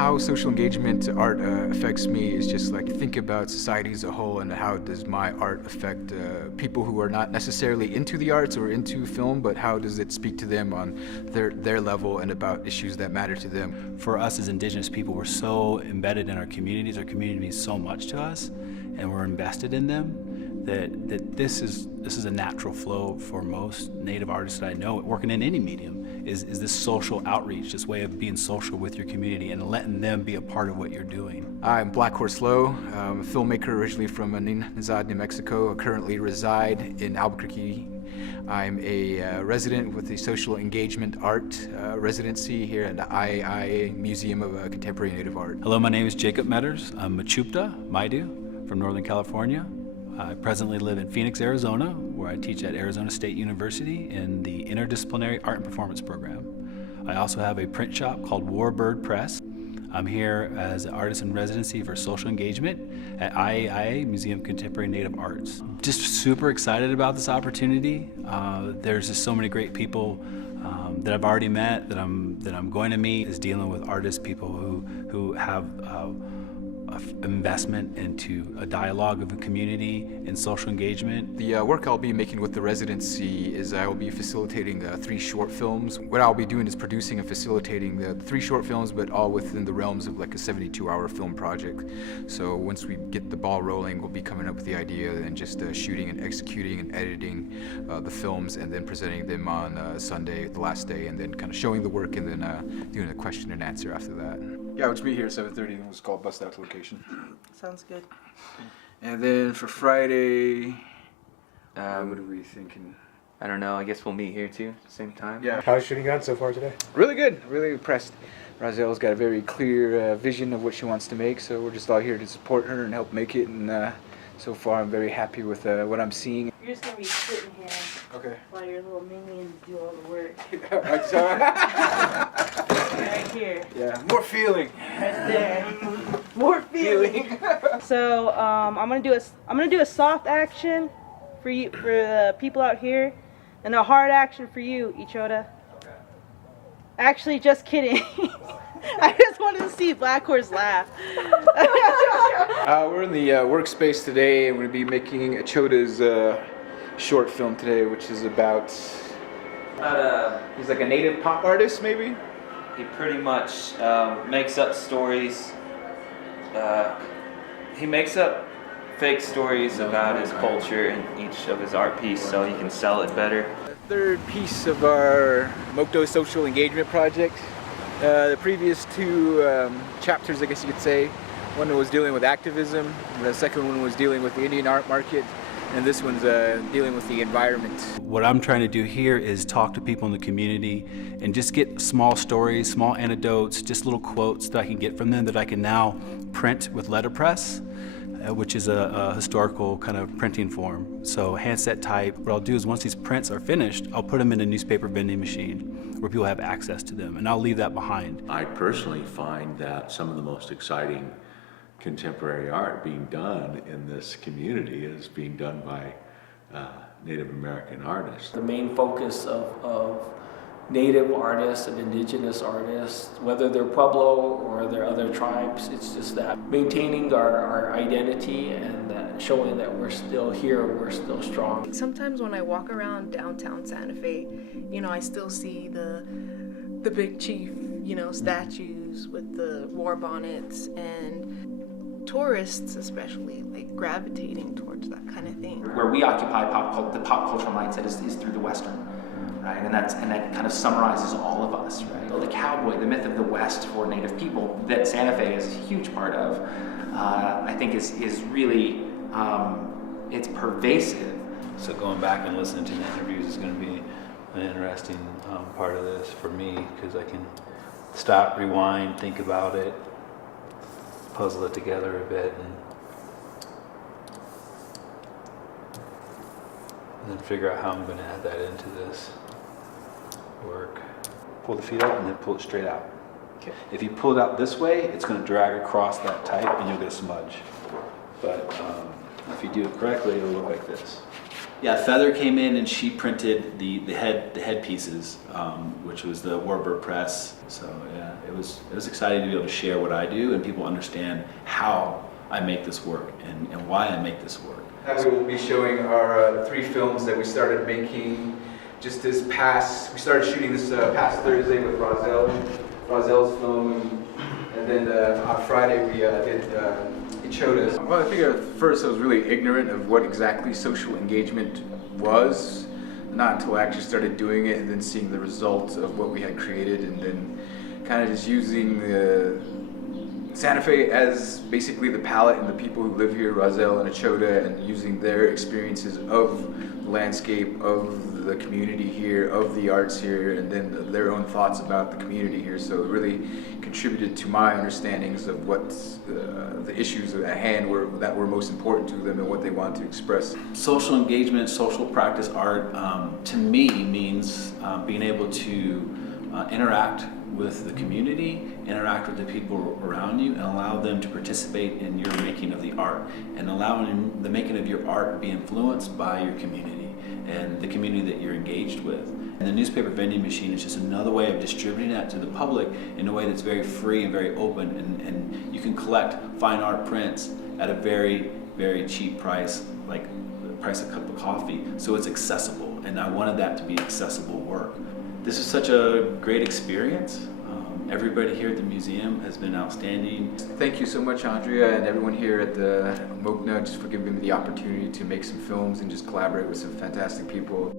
how social engagement art affects me is just like think about society as a whole and how does my art affect people who are not necessarily into the arts or into film, but how does it speak to them on their level and about issues that matter to them. For us as Indigenous people, we're so embedded in our communities means so much to us, and we're invested in them. That this is a natural flow for most Native artists that I know working in any medium is this social outreach, this way of being social with your community and letting them be a part of what you're doing. I'm Black Horse Low. I'm a filmmaker originally from Nizad, New Mexico. I currently reside in Albuquerque. I'm a resident with the Social Engagement Art residency here at the IIA Museum of Contemporary Native Art. Hello, my name is Jacob Metters. I'm Machupta Maidu from Northern California. I presently live in Phoenix, Arizona, where I teach at Arizona State University in the Interdisciplinary Art and Performance program. I also have a print shop called Warbird Press. I'm here as an artist in residency for social engagement at IAIA Museum of Contemporary Native Arts. Just super excited about this opportunity. There's just so many great people that I've already met, that I'm going to meet, is dealing with artists, people who have investment into a dialogue of a community and social engagement. The work I'll be making with the residency is I will be facilitating 3 short films. What I'll be doing is producing and facilitating the 3 short films, but all within the realms of like a 72-hour film project. So once we get the ball rolling, we'll be coming up with the idea and just shooting and executing and editing the films and then presenting them on Sunday, the last day, and then kind of showing the work and then doing a question and answer after that. Yeah, which will be here at 7:30. It was called Bust Out to Location. Sounds good. And then for Friday, what are we thinking? I don't know. I guess we'll meet here too, same time. Yeah. How's shooting gone so far today? Really good. Really impressed. Razel's got a very clear vision of what she wants to make, so we're just all here to support her and help make it. And so far, I'm very happy with what I'm seeing. You're just gonna be sitting here Okay. while your little minions do all the work. Right here. Yeah. More feeling. Right there. More feeling. So I'm gonna do a soft action for you, for the people out here, and a hard action for you, Ichoda. Okay. Actually, just kidding. I just wanted to see Black Horse laugh. We're in the workspace today, and we're going to be making Ichoda's short film today, which is about he's like a native pop artist, maybe? He pretty much makes up stories. He makes up fake stories about his culture in each of his art pieces so he can sell it better. The third piece of our Mokdo social engagement project. The previous 2 chapters, I guess you could say, one was dealing with activism, and the second one was dealing with the Indian art market, and this one's dealing with the environment. What I'm trying to do here is talk to people in the community and just get small stories, small anecdotes, just little quotes that I can get from them that I can now print with letterpress, which is a historical kind of printing form. So handset type. What I'll do is once these prints are finished, I'll put them in a newspaper vending machine where people have access to them, and I'll leave that behind. I personally find that some of the most exciting contemporary art being done in this community is being done by Native American artists. The main focus of Native artists and Indigenous artists, whether they're Pueblo or they're other tribes, it's just that maintaining our identity and that showing that we're still here, we're still strong. Sometimes when I walk around downtown Santa Fe, you know, I still see the big chief, you know, statues with the war bonnets, and tourists especially like gravitating towards that kind of thing. Where we occupy the pop cultural mindset is through the Western. Right, and that kind of summarizes all of us, right? So the cowboy, the myth of the West for Native people that Santa Fe is a huge part of, I think is really, it's pervasive. So going back and listening to the interviews is going to be an interesting part of this for me, because I can stop, rewind, think about it, puzzle it together a bit, and then figure out how I'm going to add that into this work. Pull the feet out and then pull it straight out. Okay. If you pull it out this way, it's going to drag across that type and you'll get a smudge. But if you do it correctly, it'll look like this. Yeah, Feather came in and she printed the headpieces, which was the Warbird press. So yeah, it was exciting to be able to share what I do and people understand how I make this work and why I make this work. We will be showing our 3 films that we started making just we started shooting this past Thursday with Rozel's film, and then on Friday we did Ichota's. Well, I figure at first I was really ignorant of what exactly social engagement was, not until I actually started doing it and then seeing the results of what we had created, and then kind of just using Santa Fe as basically the palette and the people who live here, Rozel and Ichota, and using their experiences of the landscape, of the community here, of the arts here, and then their own thoughts about the community here. So it really contributed to my understandings of what the issues at hand that were most important to them and what they wanted to express. Social engagement, social practice art, to me means being able to interact with the community, interact with the people around you, and allow them to participate in your making of the art, and allowing the making of your art be influenced by your community and the community that you're engaged with. And the newspaper vending machine is just another way of distributing that to the public in a way that's very free and very open, and you can collect fine art prints at a very, very cheap price, like the price of a cup of coffee, so it's accessible, and I wanted that to be accessible work. This is such a great experience. Everybody here at the museum has been outstanding. Thank you so much, Andrea, and everyone here at the MOCNA, just for giving me the opportunity to make some films and just collaborate with some fantastic people.